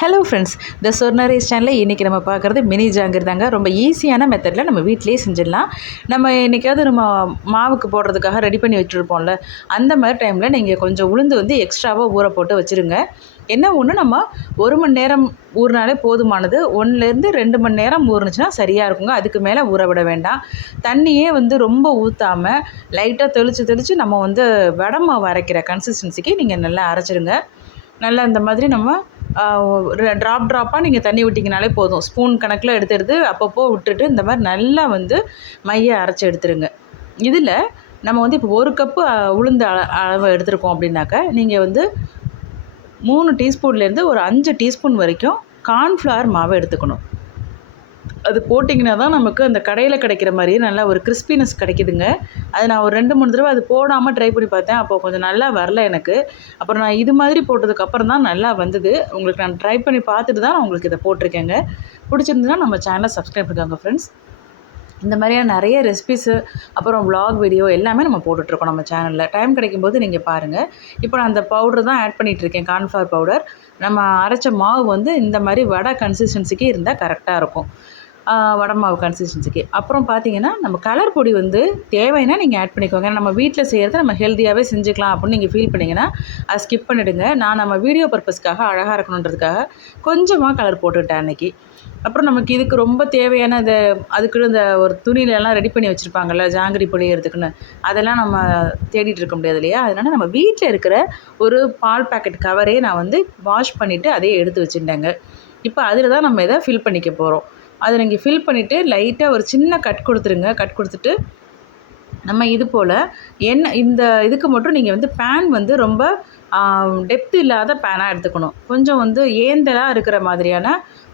Hello friends the சொர்னரேஸ் சேனலில் இன்றைக்கி நம்ம பார்க்குறது மினி ஜாங்கர் தாங்க. ரொம்ப ஈஸியான மெத்தடில் நம்ம வீட்டிலேயே செஞ்சிடலாம். நம்ம என்றைக்காவது நம்ம மாவுக்கு போடுறதுக்காக ரெடி பண்ணி வச்சுருப்போம்ல அந்த மாதிரி டைமில் நீங்கள் கொஞ்சம் உளுந்து வந்து எக்ஸ்ட்ராவாக ஊற போட்டு வச்சுருங்க. என்ன ஒன்று நம்ம ஒரு மணி நேரம் ஊறினாலே போதுமானது. ஒன்றுலேருந்து ரெண்டு மணி நேரம் ஊறுனுச்சுன்னா சரியாக இருக்குங்க. அதுக்கு மேலே ஊற விட வேண்டாம். தண்ணியே வந்து ரொம்ப ஊற்றாமல் லைட்டாக தெளித்து தெளித்து நம்ம வந்து வடமாவை அரைக்கிற கன்சிஸ்டன்சிக்கு நீங்கள் நல்லா அரைச்சிருங்க. நல்லா இந்த மாதிரி நம்ம ட்ராப் ட்ராப்பாக நீங்கள் தண்ணி விட்டிங்கனாலே போதும். ஸ்பூன் கணக்கில் எடுத்து எடுத்து அப்பப்போ விட்டுட்டு இந்த மாதிரி நல்லா வந்து மையை அரைச்சி எடுத்துருங்க. இதில் நம்ம வந்து இப்போ ஒரு கப்பு உளுந்து அள அளவு எடுத்துருக்கோம் அப்படின்னாக்க நீங்கள் வந்து மூணு டீஸ்பூன்லேருந்து ஒரு அஞ்சு டீஸ்பூன் வரைக்கும் கார்ன்ஃப்ளவர் மாவை எடுத்துக்கணும். அது போட்டிங்கன்னா தான் நமக்கு அந்த கடையில் கிடைக்கிற மாதிரியே நல்லா ஒரு கிறிஸ்பினஸ் கிடைக்குதுங்க. அது நான் ஒரு ரெண்டு மூணு தடவை அது போடாமல் ட்ரை பண்ணி பார்த்தேன். அப்போ கொஞ்சம் நல்லா வரல எனக்கு. அப்புறம் நான் இது மாதிரி போட்டதுக்கப்புறம் தான் நல்லா வந்தது. உங்களுக்கு நான் ட்ரை பண்ணி பார்த்துட்டு தான் நான் உங்களுக்கு இதை போட்டிருக்கேங்க. பிடிச்சிருந்துன்னா நம்ம சேனலை சப்ஸ்கிரைப் பண்ணிக்கோங்க ஃப்ரெண்ட்ஸ் இந்த மாதிரியான நிறைய ரெசிபிஸு அப்புறம் வ்ளாக் வீடியோ எல்லாமே நம்ம போட்டுட்ருக்கோம் நம்ம சேனலில் டைம் கிடைக்கும்போது நீங்கள் பாருங்கள் இப்போ நான் அந்த பவுடர் தான் ஆட் பண்ணிகிட்ருக்கேன் கார்ன்ஃப்ளவர் பவுடர் நம்ம அரைச்ச மாவு வந்து இந்த மாதிரி வடை கன்சிஸ்டன்சிக்கு இருந்தால் கரெக்டாக இருக்கும். வடமாவு கன்சிஸ்டன்சிக்கு அப்புறம் பார்த்தீங்கன்னா நம்ம கலர் பொடி வந்து தேவைன்னா நீங்கள் ஆட் பண்ணிக்கோங்க. நம்ம வீட்டில் செய்கிறத நம்ம ஹெல்த்தியாகவே செஞ்சுக்கலாம் அப்படின்னு நீங்கள் ஃபீல் பண்ணிங்கன்னா அதை ஸ்கிப் பண்ணிவிடுங்க நான் நம்ம வீடியோ பர்பஸ்க்காக அழகாக இருக்கணுன்றதுக்காக கொஞ்சமாக கலர் போட்டுவிட்டேன் அன்றைக்கி அப்புறம் நமக்கு இதுக்கு ரொம்ப தேவையான இந்த அதுக்கு இந்த ஒரு துணியிலலாம் ரெடி பண்ணி வச்சுருப்பாங்கல்ல ஜாங்கிரி பொடிகிறதுக்குன்னு அதெல்லாம் நம்ம தேடிட்டு இருக்க முடியாது இல்லையா? அதனால் நம்ம வீட்டில் இருக்கிற ஒரு பால் பேக்கெட் கவரே நான் வந்து வாஷ் பண்ணிவிட்டு அதையே எடுத்து வச்சுட்டேங்க. இப்போ அதில் தான் நம்ம இதை ஃபில் பண்ணிக்க போகிறோம் அதை நீங்கள் ஃபில் பண்ணிவிட்டு லைட்டாக ஒரு சின்ன கட் கொடுத்துருங்க. கட் கொடுத்துட்டு நம்ம இது போல் என்ன இந்த இதுக்கு மட்டும் நீங்கள் வந்து பேன் வந்து ரொம்ப டெப்த் இல்லாத பேனாக எடுத்துக்கணும். கொஞ்சம் வந்து ஏந்தலாக இருக்கிற மாதிரியான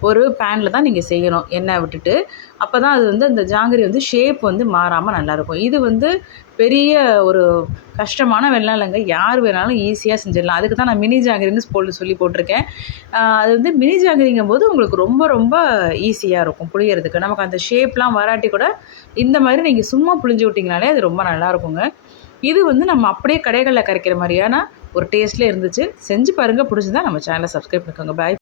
ஒரு பேனில் தான் நீங்கள் செய்யணும் எண்ணெய் விட்டுட்டு. அப்போ தான் அது வந்து அந்த ஜாங்கிரி வந்து ஷேப் வந்து மாறாமல் நல்லாயிருக்கும். இது வந்து பெரிய ஒரு கஷ்டமான வெள்ளம் இல்லைங்க யார் வேணாலும் ஈஸியாக செஞ்சிடலாம். அதுக்கு தான் நான் மினி ஜாங்கிரின்னு போட்டு சொல்லி போட்டிருக்கேன். அது வந்து மினி ஜாங்கிரிங்கும் போது உங்களுக்கு ரொம்ப ரொம்ப ஈஸியாக இருக்கும் புளியறதுக்கு நமக்கு அந்த ஷேப்லாம் வராட்டி கூட இந்த மாதிரி நீங்கள் சும்மா புளிஞ்சு விட்டிங்கனாலே அது ரொம்ப நல்லாயிருக்குங்க. இது வந்து நம்ம அப்படியே கடைகளில் கரைக்கிற மாதிரியான ஒரு டேஸ்ட்டில் இருந்துச்சு. செஞ்சு பாருங்கள் பிடிச்சிருந்தா நம்ம சேனலை சப்ஸ்கிரைப் பண்ணிக்கோங்க. பாய்